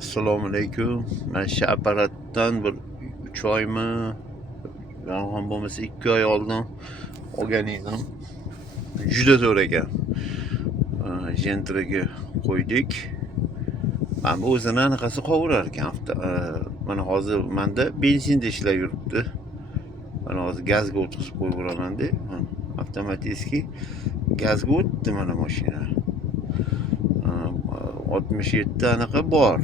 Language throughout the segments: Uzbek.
Assalomu alaykum. Men shu apparatdan bir 3 oymi, yolg'on bo'lmasa 2 oy oldin olgan edim. Juda zo'r ekan. Jentraga qo'ydik. Mana bu o'zini anaqasi qovurar ekan. Mana hozir menda benzinda ishlab yuribdi. Mana hozir gazga o'tkazib qo'yib yuboraman-da. Avtomatik gazga o'tdi mana mashina. 67 anaqa bor.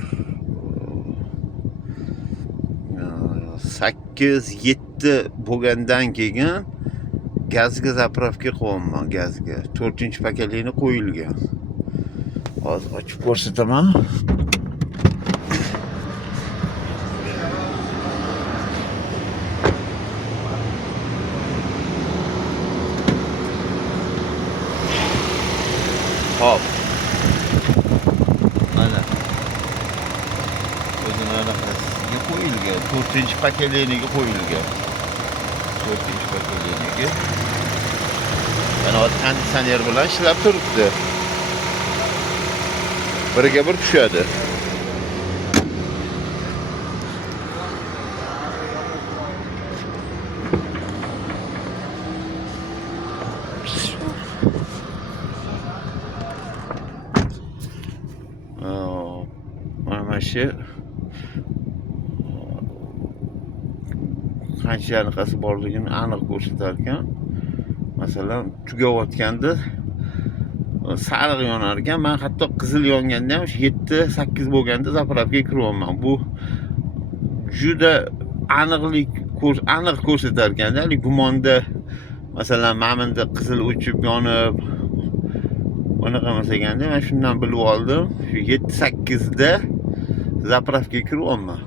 8-7 bo'lgandan keyin gazga zapravka qilyapman, gazga. 4-pakalini qo'yilgan. Hozir ochib ko'rsataman. Hop. Mana. O'zini anaqasiga qo'yilgan. 4-pakaliniga qo'yilgan. 4-pakaliniga. Mana hozir konditsioner bilan ishlab turibdi. Biriga bir tushadi. Mana shu qancha anaqasi borligini aniq ko'rsatar ekan. Masalan, tugayotganda sariq yonar ekan. Men hatto qizil yonganda ham 7-8 bo'lganda zapravkaga kiryapman. Bu juda aniq ko'rsatar ekanda. Gumonda masalan mana qizil o'chib yonib unaqa emas ekanda. Men shundan bilib oldim. Shu 7-8 da zapravkaga kiryapman.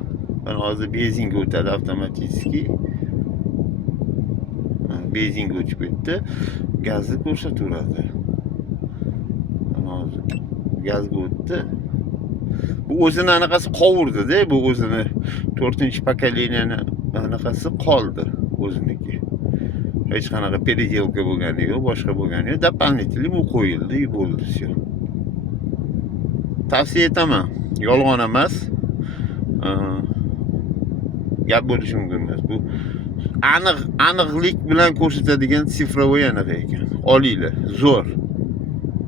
Mana hozir benzinga o'tadi avtomatik. Benzinga o'chib ketdi. Gazni ko'rsataveradi. Hozir gazga o'tdi. Bu o'zini anaqasi qovurdi-da, bu o'zini 4-pakaleniyaning anaqasi qoldi o'ziniki. Hech qanaqa переделка bo'lgani yo'q, boshqa bo'lgani yo'q. Дополнительный bu qo'yildi, bo'ldi, всё. Tavsiya etaman. Yolg'on emas. Gap bo'lishi mumkin emas. Bu aniqlik bilan ko'rsatadigan sifrovoy anaqa ekan. Olinglar, zo'r.